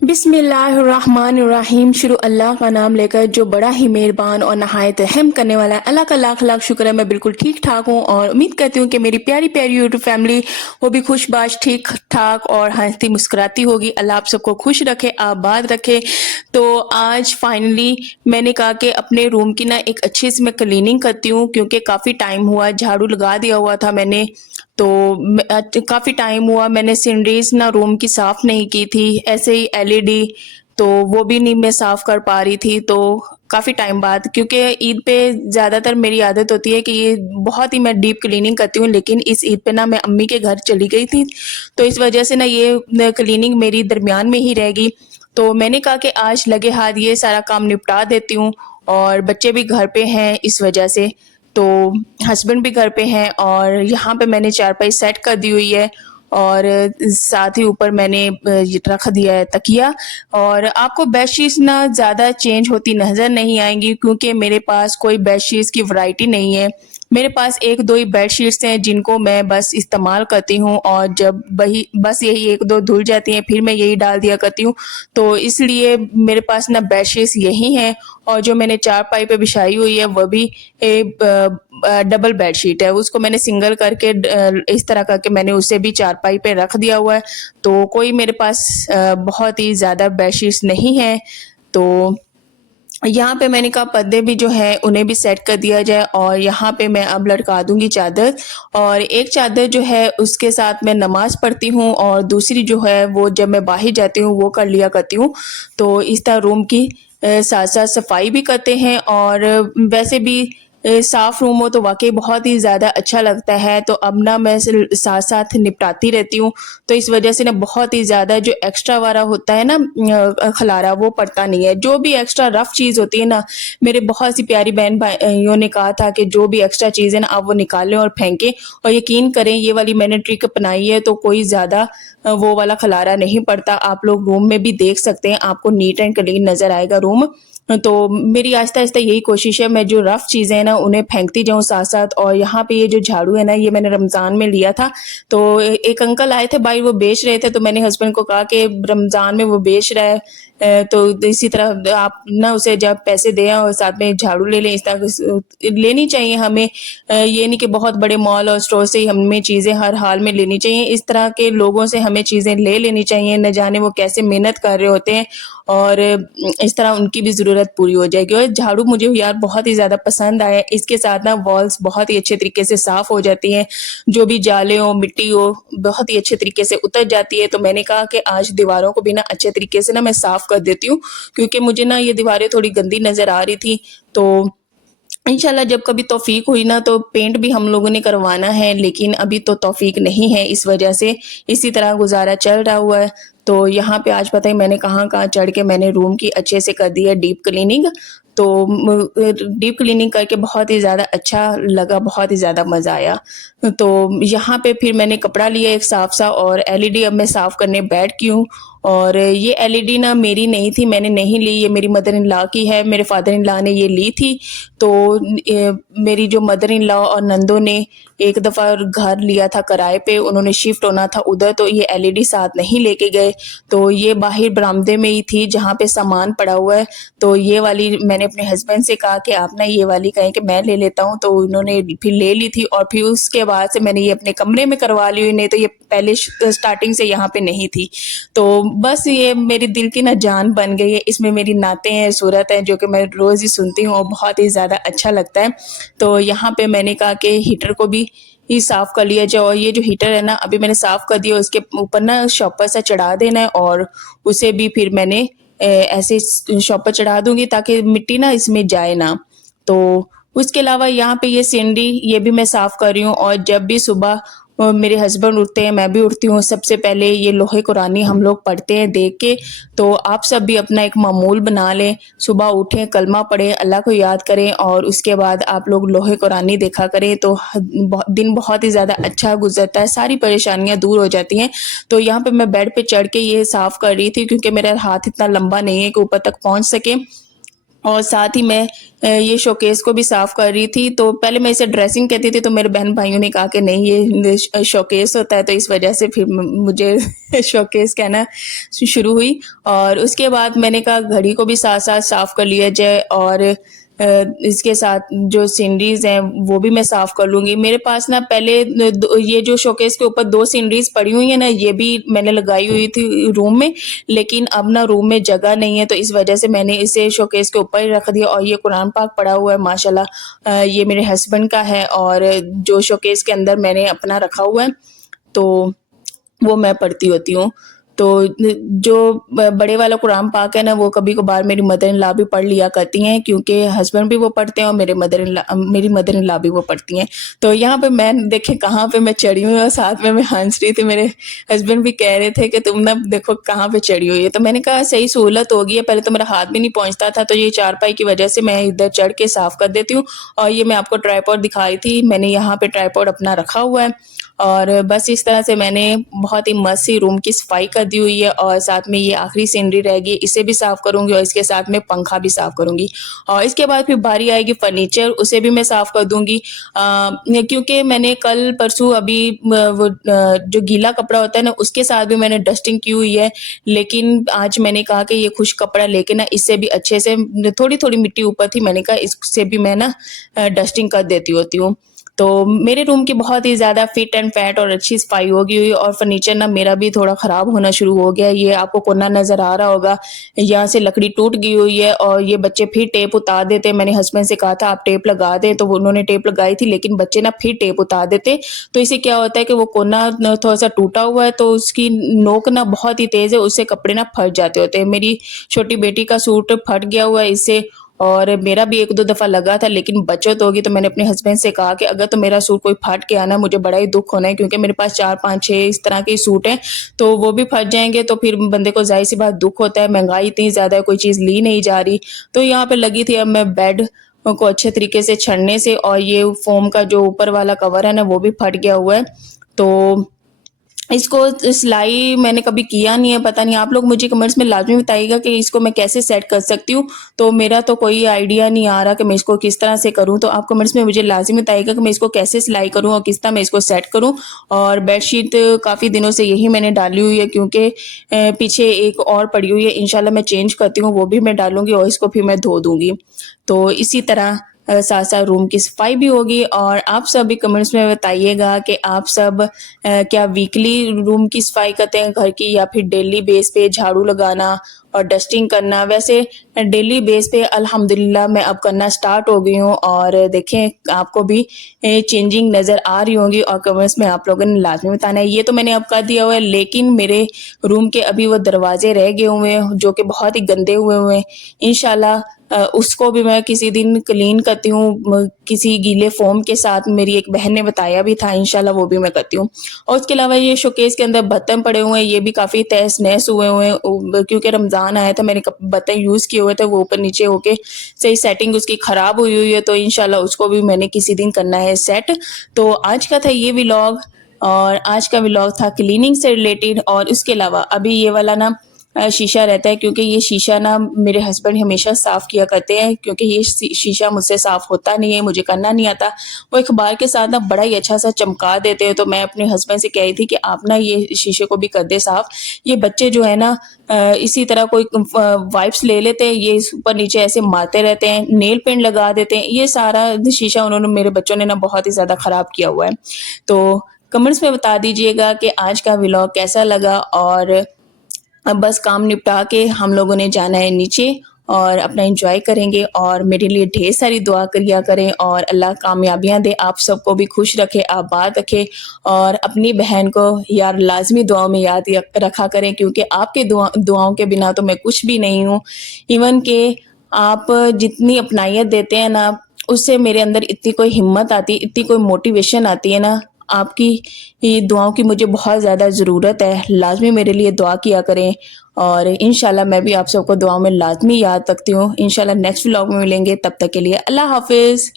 बिस्मिल्लाहिर्रहमानिर्रहीम। शुरू अल्लाह का नाम लेकर जो बड़ा ही मेहरबान और नहायत रहम करने वाला है। अल्लाह का लाख लाख शुक्र है, मैं बिल्कुल ठीक ठाक हूँ और उम्मीद करती हूँ कि मेरी प्यारी प्यारी यूट्यूब फैमिली वो भी खुशबाश ठीक ठाक और हंसती मुस्कुराती होगी। अल्लाह आप सबको खुश रखे, आबाद रखे। तो आज फाइनली मैंने कहा कि अपने रूम की ना एक अच्छे से मैं क्लीनिंग करती हूँ, क्योंकि काफ़ी टाइम हुआ, झाड़ू लगा दिया हुआ था मैंने। तो काफ़ी टाइम हुआ मैंने सीनरीज ना रूम की साफ नहीं की थी, ऐसे ही एलईडी तो वो भी नहीं मैं साफ कर पा रही थी। तो काफ़ी टाइम बाद, क्योंकि ईद पे ज़्यादातर मेरी आदत होती है कि ये बहुत ही मैं डीप क्लीनिंग करती हूँ, लेकिन इस ईद पे ना मैं अम्मी के घर चली गई थी, तो इस वजह से ना ये क्लीनिंग मेरी दरमियान में ही रह गई। तो मैंने कहा कि आज लगे हाथ ये सारा काम निपटा देती हूँ, और बच्चे भी घर पे हैं इस वजह से, तो हस्बैंड भी घर पे हैं, और यहाँ पे मैंने चारपाई सेट कर दी हुई है, और साथ ही ऊपर मैंने ये रख दिया है तकिया। और आपको बेडशीट्स ना ज़्यादा चेंज होती नज़र नहीं आएंगी, क्योंकि मेरे पास कोई बेडशीट्स की वैरायटी नहीं है। मेरे पास एक दो ही बेडशीट्स हैं जिनको मैं बस इस्तेमाल करती हूँ, और जब वही बस यही एक दो धुल जाती हैं फिर मैं यही डाल दिया करती हूँ। तो इसलिए मेरे पास ना बेडशीट्स यही हैं, और जो मैंने चारपाई पे बिछाई हुई है वो भी डबल बेडशीट है, उसको मैंने सिंगल करके इस तरह करके मैंने उसे भी चारपाई पे रख दिया हुआ है। तो कोई मेरे पास बहुत ही ज़्यादा बेडशीट्स नहीं है। तो यहाँ पे मैंने कहा पर्दे भी जो है उन्हें भी सेट कर दिया जाए, और यहाँ पे मैं अब लटका दूंगी चादर। और एक चादर जो है उसके साथ मैं नमाज पढ़ती हूँ, और दूसरी जो है वो जब मैं बाहर जाती हूँ वो कर लिया करती हूँ। तो इस तरह रूम की साथ साथ सफाई भी करते हैं, और वैसे भी साफ रूम हो तो वाकई बहुत ही ज़्यादा अच्छा लगता है। तो अब ना मैं साथ साथ निपटाती रहती हूँ, तो इस वजह से ना बहुत ही ज़्यादा जो एक्स्ट्रा वाला होता है ना खलारा वो पड़ता नहीं है। जो भी एक्स्ट्रा रफ चीज़ होती है ना, मेरे बहुत सी प्यारी बहन भाइयों ने कहा था कि जो भी एक्स्ट्रा चीज़ है ना आप वो निकालें और फेंकें, और यकीन करें ये वाली मैंने ट्रिक अपनाई है, तो कोई ज़्यादा वो वाला खलारा नहीं पड़ता। आप लोग रूम में भी देख सकते हैं, आपको नीट एंड क्लीन नज़र आएगा रूम। तो मेरी आहिस्ता आहिस्ता यही कोशिश है, मैं जो रफ चीज़ें हैं ना उन्हें फेंकती जाऊँ साथ साथ। और यहाँ पे ये जो झाड़ू है ना ये मैंने रमज़ान में लिया था, तो एक अंकल आए थे भाई, वो बेच रहे थे, तो मैंने हस्बैंड को कहा कि रमज़ान में वो बेच रहा है, तो इसी तरह आप ना उसे जब पैसे दें और साथ में झाड़ू ले लें। इस तरह लेनी चाहिए हमें, ये नहीं कि बहुत बड़े मॉल और स्टोर से ही हमें चीज़ें हर हाल में लेनी चाहिए। इस तरह के लोगों से हमें चीज़ें ले लेनी चाहिए, न जाने वो कैसे मेहनत कर रहे होते हैं, और इस तरह उनकी भी ज़रूरत पूरी हो जाएगी। और झाड़ू मुझे यार बहुत ही ज़्यादा पसंद आया, इसके साथ ना वॉल्स बहुत ही अच्छे तरीके से साफ़ हो जाती हैं, जो भी जाले हो मिट्टी हो बहुत ही अच्छे तरीके से उतर जाती है। तो मैंने कहा कि आज दीवारों को भी ना अच्छे तरीके से ना मैं साफ़ कर देती हूँ, क्योंकि मुझे ना ये दीवारें थोड़ी गंदी नज़र आ रही थी। तो इंशाल्लाह जब कभी तौफीक हुई ना तो पेंट भी हम लोगों ने करवाना है, लेकिन अभी तो तौफीक नहीं है, इस वजह से इसी तरह गुजारा चल रहा हुआ है। तो यहाँ पे आज पता है मैंने कहाँ-कहाँ चढ़ के मैंने रूम की अच्छे से कर दी है डीप क्लीनिंग। तो डीप क्लीनिंग करके बहुत ही ज़्यादा अच्छा लगा, बहुत ही ज़्यादा मज़ा आया। तो यहाँ पे फिर मैंने कपड़ा लिया एक साफ-सा, और एलईडी अब मैं साफ़ करने बैठ गई हूँ। और ये एलईडी ना मेरी नहीं थी, मैंने नहीं ली, ये मेरी मदर इन लॉ की है, मेरे फादर इन लॉ ने ये ली थी। तो मेरी जो मदर इन लॉ और नंदों ने एक दफ़ा घर लिया था किराए पे, उन्होंने शिफ्ट होना था उधर, तो ये एलईडी साथ नहीं लेके गए। तो ये बाहर बरामदे में ही थी जहाँ पे सामान पड़ा हुआ है। तो ये वाली मैंने अपने हस्बैंड से कहा कि आप ना ये वाली कहें कि मैं ले लेता हूँ, तो उन्होंने फिर ले ली थी, और फिर उसके बाद से मैंने ये अपने कमरे में करवा ली हुई, नहीं तो ये पहले स्टार्टिंग से यहाँ पे नहीं थी। तो बस ये मेरे दिल की ना जान बन गई है, इसमें मेरी नातें हैं, सूरत है, जो कि मैं रोज़ ही सुनती हूँ और बहुत ही ज़्यादा अच्छा लगता है। तो यहाँ पे मैंने कहा कि हीटर को भी ही साफ़ कर लिया जाए, और ये जो हीटर है ना अभी मैंने साफ़ कर दिया, उसके ऊपर ना शॉपर सा चढ़ा देना है, और उसे भी फिर मैंने ऐसे शॉपर चढ़ा दूँगी ताकि मिट्टी ना इसमें जाए ना। तो उसके अलावा यहाँ पे ये सिंडी ये भी मैं साफ़ कर रही हूँ, और जब भी सुबह मेरे हस्बैंड उठते हैं मैं भी उठती हूँ, सबसे पहले ये लोहे कुरानी हम लोग पढ़ते हैं देख के। तो आप सब भी अपना एक मामूल बना लें, सुबह उठें, कलमा पढ़ें, अल्लाह को याद करें, और उसके बाद आप लोग लोहे कुरानी देखा करें, तो दिन बहुत ही ज़्यादा अच्छा गुजरता है, सारी परेशानियाँ दूर हो जाती हैं। तो यहाँ पे मैं बेड पे चढ़ के ये साफ़ कर रही थी, क्योंकि मेरा हाथ इतना लंबा नहीं है कि ऊपर तक पहुँच सके। और साथ ही मैं ये शोकेस को भी साफ़ कर रही थी। तो पहले मैं इसे ड्रेसिंग कहती थी, तो मेरे बहन-भाइयों ने कहा कि नहीं, ये शोकेस होता है, तो इस वजह से फिर मुझे शोकेस कहना शुरू हुई। और उसके बाद मैंने कहा घड़ी को भी साथ-साथ साफ़ कर लिया जाए, और इसके साथ जो सीनरीज़ हैं वो भी मैं साफ़ कर लूँगी। मेरे पास ना पहले ये जो शोकेस के ऊपर 2 सीनरीज़ पड़ी हुई हैं ना, ये भी मैंने लगाई हुई थी रूम में, लेकिन अब ना रूम में जगह नहीं है, तो इस वजह से मैंने इसे शोकेस के ऊपर ही रख दिया। और ये कुरान पाक पड़ा हुआ है माशाल्लाह, ये मेरे हस्बैंड का है, और जो शोकेस के अंदर मैंने अपना रखा हुआ है, तो वो मैं पढ़ती होती हूँ। तो जो बड़े वाला कुरान पाक है ना, वो कभी-कभार मेरी मदर इन लॉ भी पढ़ लिया करती हैं, क्योंकि हस्बैंड भी वो पढ़ते हैं और मेरी मदर इन लॉ भी वो पढ़ती हैं। तो यहाँ पे मैं देखें कहाँ पे मैं चढ़ी हुई हूँ, और साथ में मैं हँस रही थी। मेरे हस्बैंड भी कह रहे थे कि तुम ना देखो कहाँ पे चढ़ी हुई है। तो मैंने कहा सही सहूलत हो गई है, पहले तो मेरा हाथ भी नहीं पहुँचता था, तो ये चारपाई की वजह से मैं इधर चढ़ के साफ़ कर देती हूँ। और ये मैं आपको ट्राइपॉड दिखा रही थी, मैंने यहाँ पे ट्राइपॉड अपना रखा हुआ है, और बस इस तरह से मैंने बहुत ही मस्त सी रूम की सफाई कर दी हुई है। और साथ में ये आखिरी सीनरी रह गई, इसे भी साफ़ करूँगी, और इसके साथ में पंखा भी साफ़ करूँगी। और इसके बाद फिर बारी आएगी फर्नीचर, उसे भी मैं साफ़ कर दूँगी। क्योंकि मैंने कल परसों अभी जो गीला कपड़ा होता है ना, उसके साथ भी मैंने डस्टिंग की हुई है, लेकिन आज मैंने कहा कि ये खुश्क कपड़ा लेके ना इससे भी अच्छे से, थोड़ी-थोड़ी मिट्टी ऊपर थी, मैंने कहा इससे भी मैं ना डस्टिंग कर देती होती हूँ। तो मेरे रूम की बहुत ही ज़्यादा फिट एंड फैट और अच्छी सफाई हो गई हुई, और फर्नीचर ना मेरा भी थोड़ा ख़राब होना शुरू हो गया। ये आपको कोना नज़र आ रहा होगा, यहाँ से लकड़ी टूट गई हुई है, और ये बच्चे फिर टेप उतार देते हैं। मैंने हस्बैंड से कहा था आप टेप लगा दें, तो उन्होंने टेप लगाई थी, लेकिन बच्चे ना फिर टेप उतार देते। तो इससे क्या होता है कि वो कोना थोड़ा-सा टूटा हुआ है, तो उसकी नोक ना बहुत ही तेज़ है, उससे कपड़े ना फट जाते होते हैं। मेरी छोटी बेटी का सूट फट गया हुआ है इससे, और मेरा भी 1-2 दफ़ा लगा था, लेकिन बचत होगी। तो मैंने अपने हस्बैंड से कहा कि अगर तो मेरा सूट कोई फट के आना, मुझे बड़ा ही दुःख होना है, क्योंकि मेरे पास 4, 5, 6 इस तरह के सूट हैं, तो वो भी फट जाएँगे, तो फिर बंदे को ज़ाहिर-सी बात दुःख होता है, महँगाई इतनी ज़्यादा है, कोई चीज़ ली नहीं जा रही। तो यहाँ पे लगी थी अब मैं बेड को अच्छे तरीके से छड़ने से, और ये फ़ोम का जो ऊपर वाला कवर है ना, वो भी फट गया हुआ है। तो इसको सिलाई मैंने कभी किया नहीं है, पता नहीं, आप लोग मुझे कमेंट्स में लाज़मी बताइएगा कि इसको मैं कैसे सेट कर सकती हूँ। तो मेरा तो कोई आइडिया नहीं आ रहा कि मैं इसको किस तरह से करूँ, तो आप कमेंट्स में मुझे लाज़मी बताइएगा कि मैं इसको कैसे सिलाई करूँ और किस तरह मैं इसको सेट करूँ। और बेडशीट काफ़ी दिनों से यही मैंने डाली हुई है, क्योंकि पीछे एक और पड़ी हुई है, इंशाल्लाह मैं चेंज करती हूँ, वो भी मैं डालूँगी, और इसको फिर मैं धो दूँगी। तो इसी तरह साथ-साथ रूम की सफाई भी होगी। और आप सब भी कमेंट्स में बताइएगा कि आप सब क्या वीकली रूम की सफाई करते हैं घर की, या फिर डेली बेस पे झाड़ू लगाना और डस्टिंग करना। वैसे डेली बेस पे अल्हम्दुलिल्लाह मैं अब करना स्टार्ट हो गई हूँ, और देखें आपको भी चेंजिंग नज़र आ रही होंगी, और कमेंट्स में आप लोगों ने लाजमी बताना है। ये तो मैंने अब कर दिया हुआ है, लेकिन मेरे रूम के अभी वो दरवाजे रह गए हुए हैं, जो कि बहुत ही गंदे हुए हैं। इंशाल्लाह उसको भी मैं किसी दिन क्लीन करती हूँ, किसी गीले फोम के साथ, मेरी एक बहन ने बताया भी था, इंशाल्लाह वो भी मैं करती हूँ। और उसके अलावा ये शोकेस के अंदर बर्तन पड़े हुए हैं, ये भी काफ़ी तहस नहस हुए हुए हैं, क्योंकि रमज़ान आया था, मैंने बर्तन यूज़ किए हुए थे, वो ऊपर नीचे होके सही सेटिंग उसकी ख़राब हुई हुई है, तो इंशाल्लाह उसको भी मैंने किसी दिन करना है सेट। तो आज का था ये व्लॉग, और आज का व्लॉग था क्लीनिंग से रिलेटेड। और इसके अलावा अभी ये वाला ना शीशा रहता है, क्योंकि ये शीशा ना मेरे हस्बैंड हमेशा साफ़ किया करते हैं, क्योंकि ये शीशा मुझसे साफ़ होता नहीं है, मुझे करना नहीं आता। वो अखबार के साथ ना बड़ा ही अच्छा सा चमका देते हैं, तो मैं अपने हस्बैंड से कह रही थी कि आप ना ये शीशे को भी कर दे साफ़। ये बच्चे जो है ना इसी तरह कोई वाइप्स ले लेते हैं, ये ऊपर नीचे ऐसे मारते रहते हैं, नेल पेंट लगा देते हैं, ये सारा शीशा उन्होंने, मेरे बच्चों ने ना बहुत ही ज़्यादा ख़राब किया हुआ है। तो कमेंट्स में बता दीजिएगा कि आज का व्लॉग कैसा लगा। और अब बस काम निपटा के हम लोगों ने जाना है नीचे, और अपना एंजॉय करेंगे। और मेरे लिए ढेर सारी दुआ करिया करें, और अल्लाह कामयाबियाँ दे, आप सबको भी खुश रखे, आबाद रखे। और अपनी बहन को यार लाजमी दुआओं में याद रखा करें, क्योंकि आपके दुआओं के बिना तो मैं कुछ भी नहीं हूँ। इवन के आप जितनी अपनाइयत देते हैं ना, उससे मेरे अंदर इतनी कोई हिम्मत आती है, इतनी कोई मोटिवेशन आती है ना। आपकी ये दुआओं की मुझे बहुत ज़्यादा ज़रूरत है, लाज़मी मेरे लिए दुआ किया करें। और इंशाल्लाह मैं भी आप सबको दुआओं में लाज़मी याद रखती हूँ। इंशाल्लाह नेक्स्ट व्लॉग में मिलेंगे, तब तक के लिए अल्लाह हाफ़िज़।